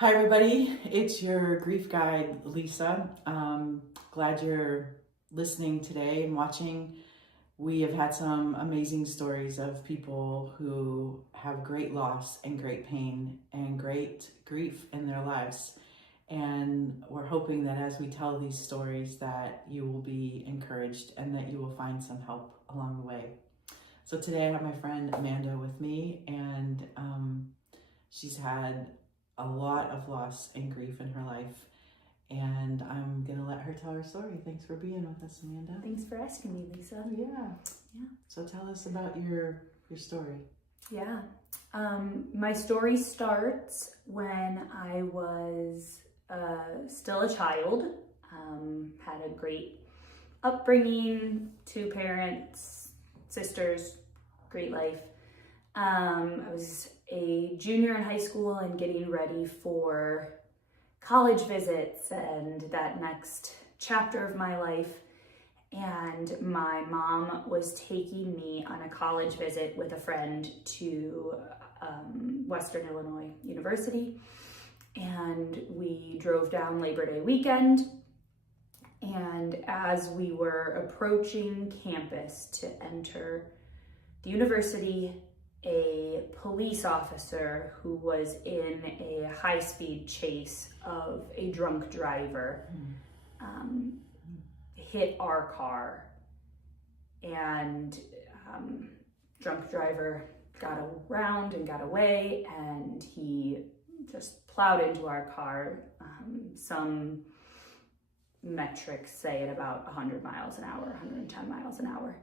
Hi everybody, it's your grief guide, Lisa. Glad you're listening today and watching. We have had some amazing stories of people who have great loss and great pain and great grief in their lives. And we're hoping that as we tell these stories that you will be encouraged and that you will find some help along the way. So today I have my friend Amanda with me, and she's had a lot of loss and grief in her life, and I'm gonna let her tell her story. Thanks for being with us, Amanda. Thanks for asking me, Lisa. Yeah. So tell us about your story. Yeah. My story starts when I was still a child. Had a great upbringing, 2 parents, sisters, great life. I was a junior in high school and getting ready for college visits and that next chapter of my life. And my mom was taking me on a college visit with a friend to Western Illinois University. And we drove down Labor Day weekend. And as we were approaching campus to enter the university, a police officer who was in a high-speed chase of a drunk driver hit our car, and drunk driver got around and got away, and he just plowed into our car. Some metrics say at about 100 miles an hour, 110 miles an hour.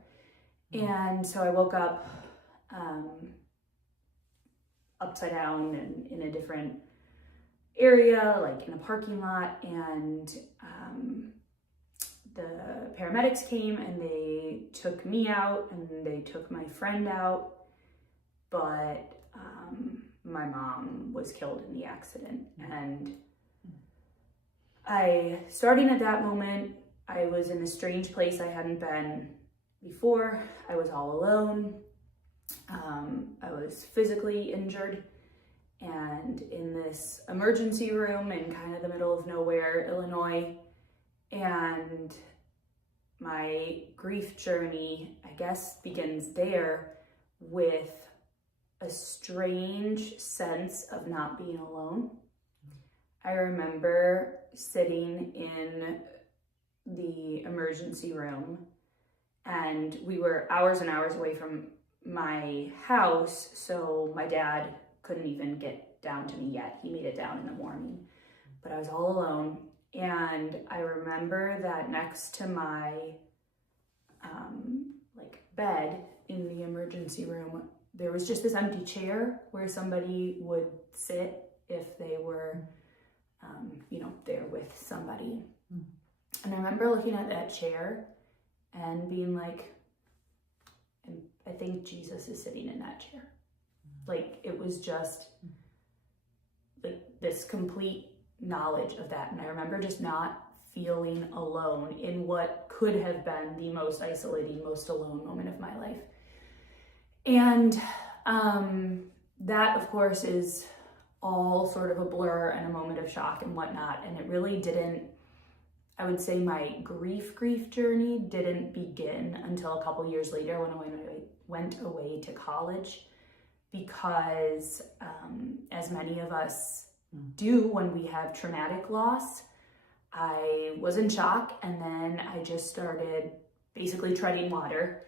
And so I woke up upside down and in a different area, like in a parking lot, and the paramedics came and they took me out and they took my friend out, but my mom was killed in the accident. And starting at that moment, I was in a strange place I hadn't been before. I was all alone. I was physically injured and in this emergency room in kind of the middle of nowhere, Illinois. And my grief journey, I guess, begins there with a strange sense of not being alone. I remember sitting in the emergency room, and we were hours and hours away from my house, so my dad couldn't even get down to me yet. He made it down in the morning, but I was all alone. And I remember that next to my bed in the emergency room, there was just this empty chair where somebody would sit if they were there with somebody. And I remember looking at that chair and being like, I think Jesus is sitting in that chair. Like, it was just like this complete knowledge of that. And I remember just not feeling alone in what could have been the most isolating, most alone moment of my life. And that, of course, is all sort of a blur and a moment of shock and whatnot. And it really didn't, I would say my grief journey didn't begin until a couple years later when I went away to college, because as many of us do when we have traumatic loss, I was in shock, and then I just started basically treading water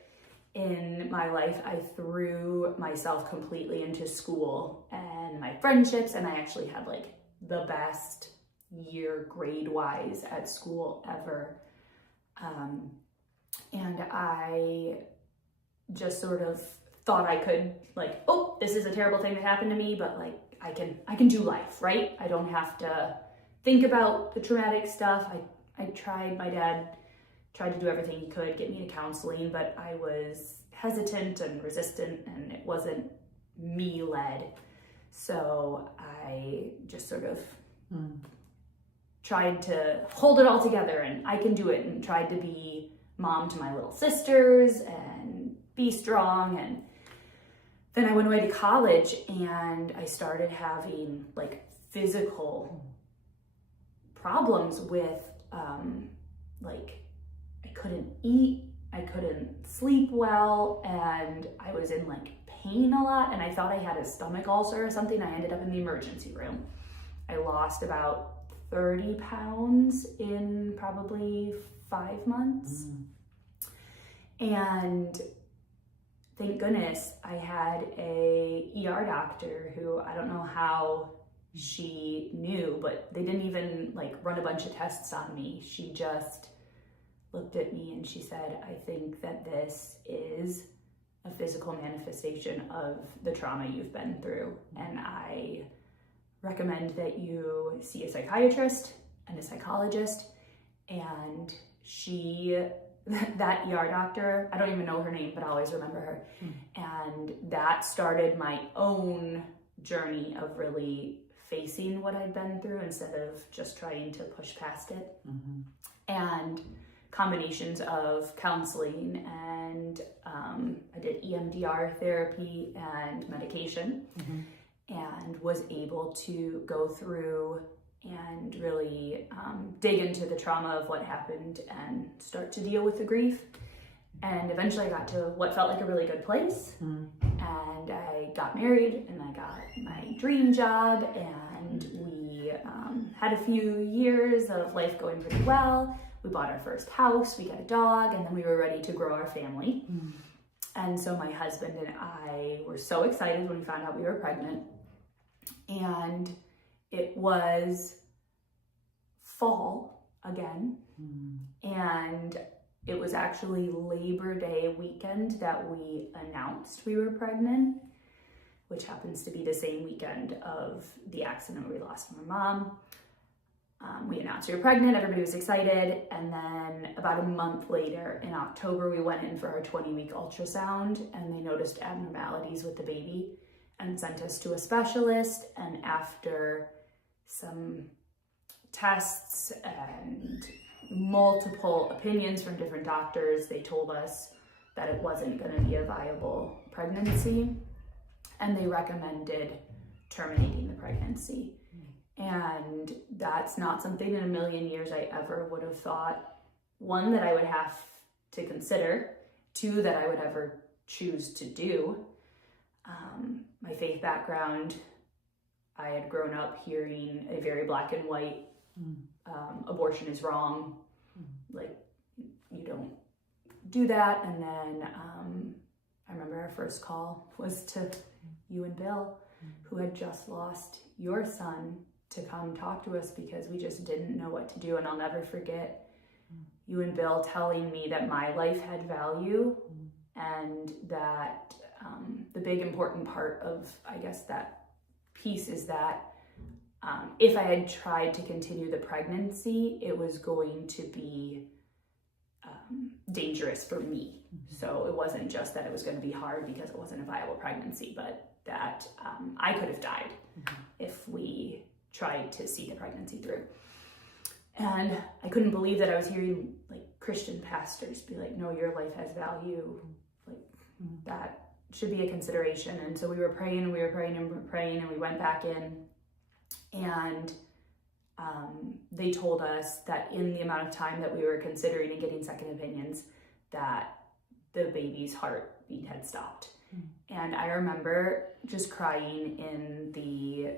in my life. I threw myself completely into school and my friendships, and I actually had like the best year grade-wise at school ever. And I just sort of thought I could, like, oh, this is a terrible thing that happened to me, but like I can do life, right? I don't have to think about the traumatic stuff. My dad tried to do everything he could, get me to counseling, but I was hesitant and resistant, and it wasn't me led. So I just sort of tried to hold it all together, and I can do it, and tried to be mom to my little sisters and be strong. And then I went away to college, and I started having like physical problems with, like, I couldn't eat, I couldn't sleep well, and I was in like pain a lot, and I thought I had a stomach ulcer or something. I ended up in the emergency room. I lost about 30 pounds in probably 5 months. And thank goodness I had a ER doctor who, I don't know how she knew, but they didn't even like run a bunch of tests on me. She just looked at me and she said, I think that this is a physical manifestation of the trauma you've been through, and I recommend that you see a psychiatrist and a psychologist. And she, that ER doctor, I don't even know her name, but I always remember her. And that started my own journey of really facing what I'd been through instead of just trying to push past it. And combinations of counseling and I did EMDR therapy and medication, and was able to go through and really dig into the trauma of what happened and start to deal with the grief. And eventually I got to what felt like a really good place. And I got married and I got my dream job, and we had a few years of life going pretty well. We bought our first house, we got a dog, and then we were ready to grow our family. And so my husband and I were so excited when we found out we were pregnant. And it was fall again. And it was actually Labor Day weekend that we announced we were pregnant, which happens to be the same weekend of the accident we lost from our mom. We announced we were pregnant, everybody was excited, and then about a month later, in October, we went in for our 20-week ultrasound, and they noticed abnormalities with the baby and sent us to a specialist. And after some tests and multiple opinions from different doctors, they told us that it wasn't going to be a viable pregnancy, and they recommended terminating the pregnancy. And that's not something in a million years I ever would have thought, one, that I would have to consider, two, that I would ever choose to do. My faith background, I had grown up hearing a very black and white, abortion is wrong, like, you don't do that. And then I remember our first call was to you and Bill, who had just lost your son, to come talk to us because we just didn't know what to do. And I'll never forget you and Bill telling me that my life had value, and that the big important part of, I guess, that piece is that if I had tried to continue the pregnancy, it was going to be dangerous for me. So it wasn't just that it was going to be hard because it wasn't a viable pregnancy, but that I could have died if we tried to see the pregnancy through. And I couldn't believe that I was hearing like Christian pastors be like, no, your life has value, like that should be a consideration. And so we were praying and we were praying and we were praying, and we went back in, and they told us that in the amount of time that we were considering and getting second opinions, that the baby's heartbeat had stopped. And I remember just crying in the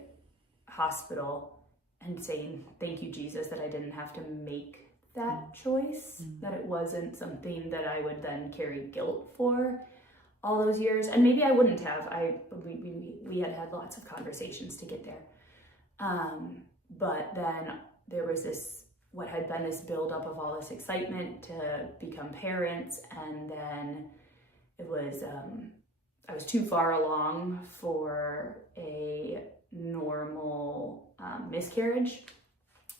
hospital and saying, thank you, Jesus, that I didn't have to make that choice, that it wasn't something that I would then carry guilt for all those years. And maybe I wouldn't have. We had lots of conversations to get there. But then there was this, what had been this buildup of all this excitement to become parents. And then it was, I was too far along for a normal miscarriage.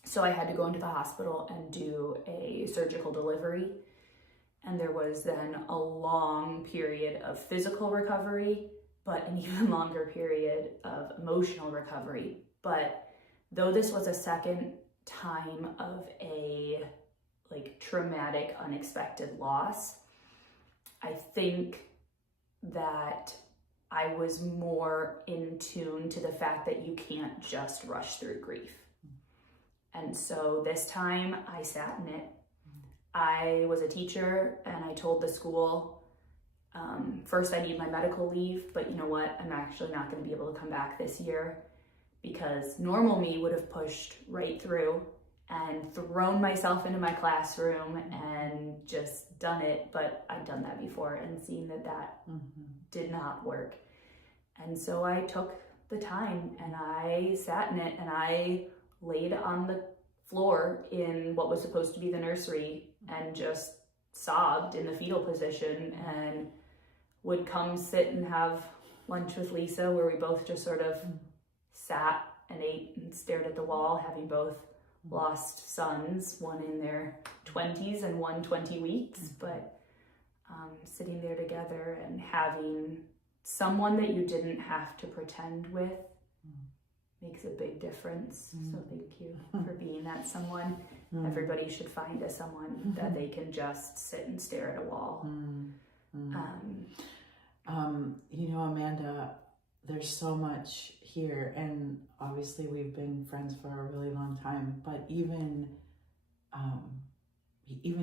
So I had to go into the hospital and do a surgical delivery. And there was then a long period of physical recovery, but an even longer period of emotional recovery. But though this was a second time of a like traumatic, unexpected loss, I think that I was more in tune to the fact that you can't just rush through grief. And so this time I sat in it. I was a teacher and I told the school, first I need my medical leave, but you know what? I'm actually not going to be able to come back this year, because normal me would have pushed right through and thrown myself into my classroom and just done it. But I'd done that before and seen that did not work. And so I took the time and I sat in it and I laid on the floor in what was supposed to be the nursery and just sobbed in the fetal position, and would come sit and have lunch with Lisa, where we both just sort of sat and ate and stared at the wall, having both lost sons, one in their 20s and one 20 weeks, but sitting there together and having someone that you didn't have to pretend with makes a big difference. So thank you for being that someone. Everybody should find someone that they can just sit and stare at a wall. You know, Amanda, there's so much here, and obviously we've been friends for a really long time, but even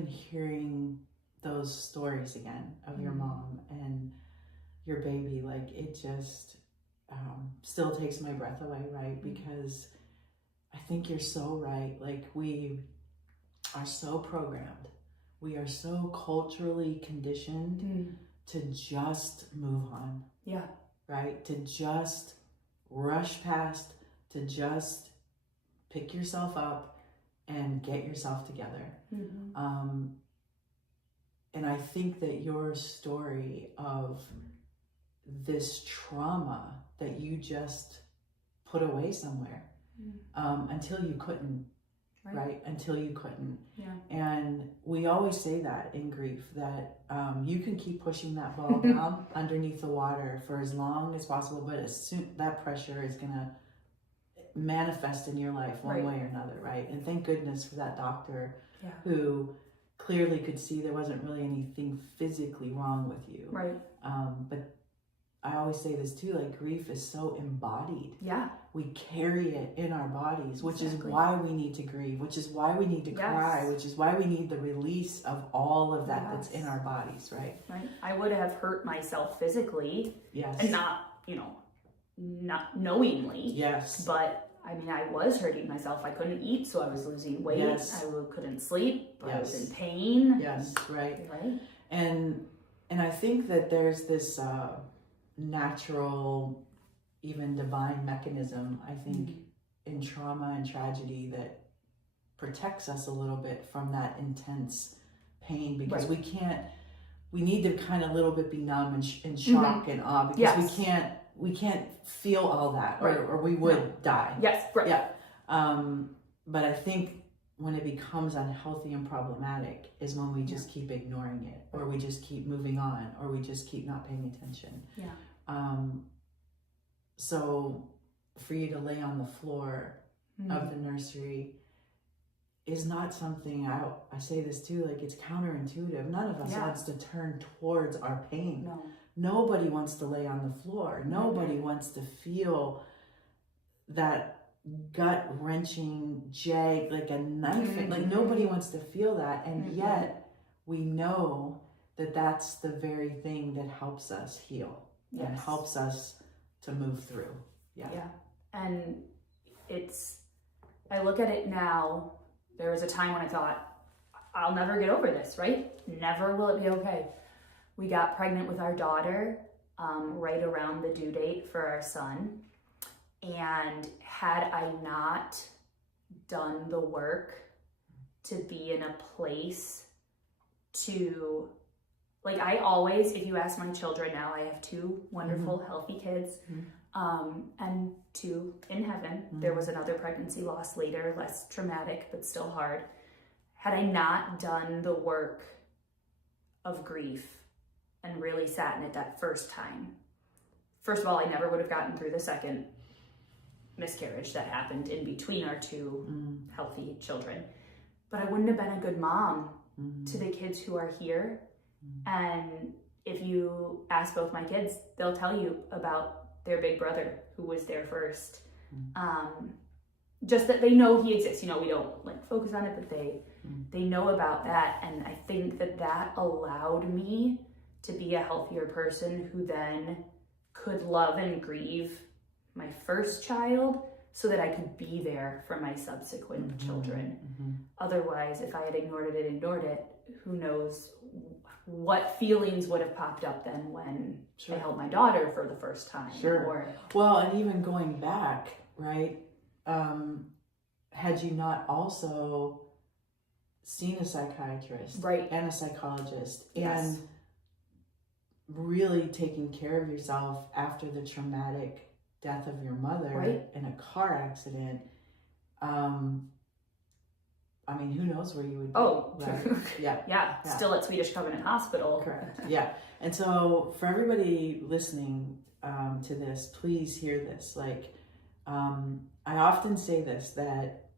hearing those stories again of your mom and your baby, like, it just still takes my breath away, right? Because I think you're so right. Like, we are so programmed. We are so culturally conditioned to just move on. Yeah. Right? To just rush past, to just pick yourself up and get yourself together. And I think that your story of this trauma that you just put away somewhere until you couldn't, right? Until you couldn't. Yeah. And we always say that in grief, that you can keep pushing that ball down underneath the water for as long as possible, but as soon that pressure is gonna manifest in your life one way or another, right? And thank goodness for that doctor who clearly could see there wasn't really anything physically wrong with you. Right. But I always say this too, like, grief is so embodied. Yeah. We carry it in our bodies, which is why we need to grieve, which is why we need to cry, which is why we need the release of all of that that's in our bodies, right? Right. I would have hurt myself physically. Yes. And not knowingly. Yes. But I mean, I was hurting myself. I couldn't eat, so I was losing weight. Yes. I couldn't sleep. I was in pain. Yes, right. Right. And I think that there's this natural, even divine mechanism, I think, in trauma and tragedy that protects us a little bit from that intense pain, because we need to kind of a little bit be numb and shock and awe, because we can't feel all that, or we would die. Yes, right. Yeah. But I think when it becomes unhealthy and problematic is when we just keep ignoring it, or we just keep moving on, or we just keep not paying attention. Yeah. So for you to lay on the floor of the nursery is not something, I say this too, like, it's counterintuitive. None of us wants to turn towards our pain. No. Nobody wants to lay on the floor. Nobody wants to feel that gut-wrenching jag, like a knife. Like, nobody wants to feel that. And yet we know that that's the very thing that helps us heal and helps us to move through. Yeah. And I look at it now. There was a time when I thought, I'll never get over this, right? Never will it be okay. We got pregnant with our daughter right around the due date for our son. And had I not done the work to be in a place to, like, I always, if you ask my children now, I have 2 wonderful, healthy kids, and 2 in heaven. There was another pregnancy loss later, less traumatic, but still hard. Had I not done the work of grief and really sat in it that first time, first of all, I never would have gotten through the second miscarriage that happened in between our 2 healthy children. But I wouldn't have been a good mom to the kids who are here. And if you ask both my kids, they'll tell you about their big brother who was there first. Just that they know he exists. You know, we don't like focus on it, but they know about that. And I think that allowed me to be a healthier person who then could love and grieve my first child so that I could be there for my subsequent children. Otherwise, if I had ignored it, who knows what feelings would have popped up then when I held my daughter for the first time. Well, and even going back, right? Had you not also seen a psychiatrist and a psychologist and really taking care of yourself after the traumatic death of your mother in a car accident, I mean, who knows where you would be. Yeah. Still at Swedish Covenant Hospital. Correct. Yeah. And so for everybody listening to this, please hear this. Like, I often say this, that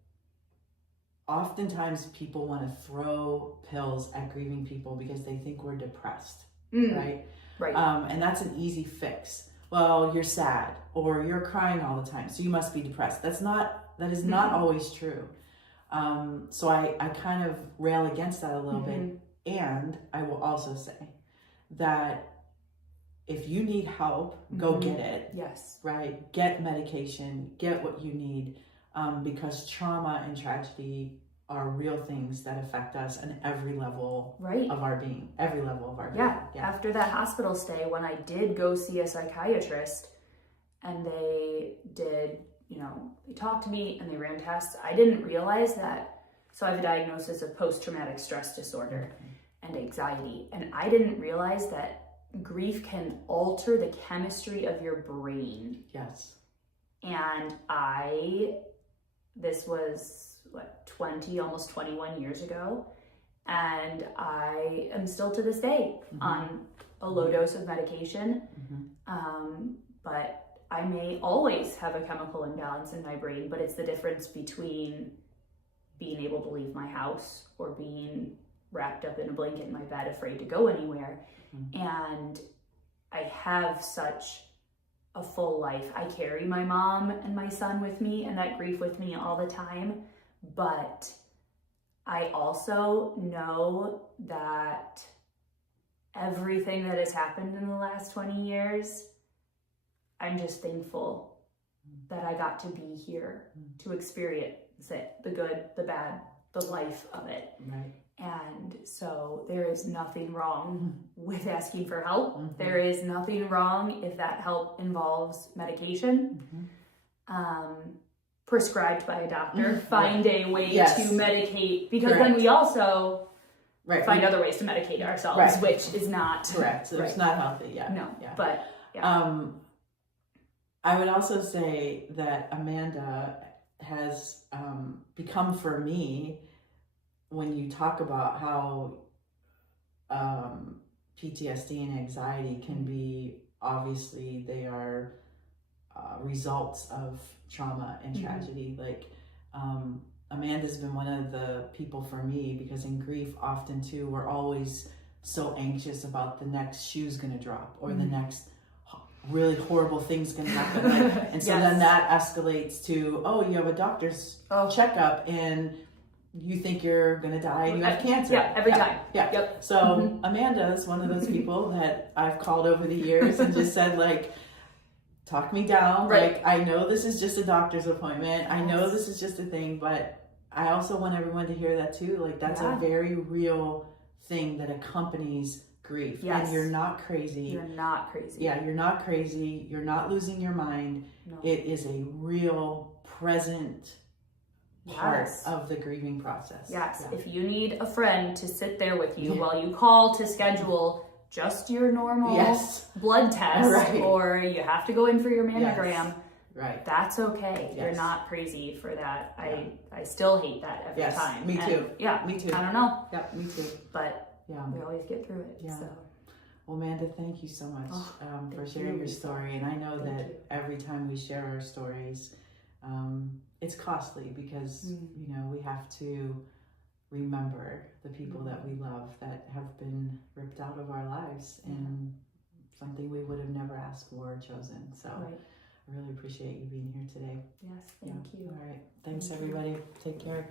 oftentimes people want to throw pills at grieving people because they think we're depressed, right? And that's an easy fix. Well, you're sad or you're crying all the time, so you must be depressed. That is not always true. So I kind of rail against that a little bit. And I will also say that if you need help, go get it. Yes. Right? Get medication, get what you need, because trauma and tragedy are real things that affect us on every level of our being, every level of our being. Yeah. After that hospital stay, when I did go see a psychiatrist and they did, you know, they talked to me and they ran tests, I didn't realize that. So I have a diagnosis of post-traumatic stress disorder and anxiety. And I didn't realize that grief can alter the chemistry of your brain. Yes. And this was 20, almost 21 years ago. And I am still to this day on a low dose of medication. But I may always have a chemical imbalance in my brain, but it's the difference between being able to leave my house or being wrapped up in a blanket in my bed, afraid to go anywhere. And I have such a full life. I carry my mom and my son with me and that grief with me all the time. But I also know that everything that has happened in the last 20 years, I'm just thankful that I got to be here to experience it, the good, the bad, the life of it. Right. And so there is nothing wrong with asking for help. There is nothing wrong if that help involves medication, prescribed by a doctor. Find a way to medicate, because then we also find other ways to medicate ourselves, which is not correct. So it's not healthy. But I would also say that Amanda has become, for me, when you talk about how PTSD and anxiety can be, obviously they are results of trauma and tragedy. Like Amanda's been one of the people for me, because in grief often too, we're always so anxious about the next shoe's gonna drop or the next really horrible thing's gonna happen. And so then that escalates to, you have a doctor's checkup and you think you're gonna die and you have cancer. Every time. So Amanda is one of those people that I've called over the years and just said, like, talk me down. Like, I know this is just a doctor's appointment. I know this is just a thing, but I also want everyone to hear that too. Like, that's a very real thing that accompanies grief. And you're not crazy. You're not crazy. Yeah, you're not crazy. You're not losing your mind. No. It is a real present part of the grieving process. If you need a friend to sit there with you while you call to schedule just your normal blood test, or you have to go in for your mammogram, that's okay. You're not crazy for that. I still hate that every time. Me too. Me too. I don't know. Me too. But we always get through it. So. Well, Amanda, thank you so much for sharing your story. And I know that every time we share our stories, it's costly, because you know, we have to remember the people that we love that have been ripped out of our lives and something we would have never asked for or chosen. So Right. I really appreciate you being here today. Yes, thank you. All right. Thanks, Thank you. everybody. Take care.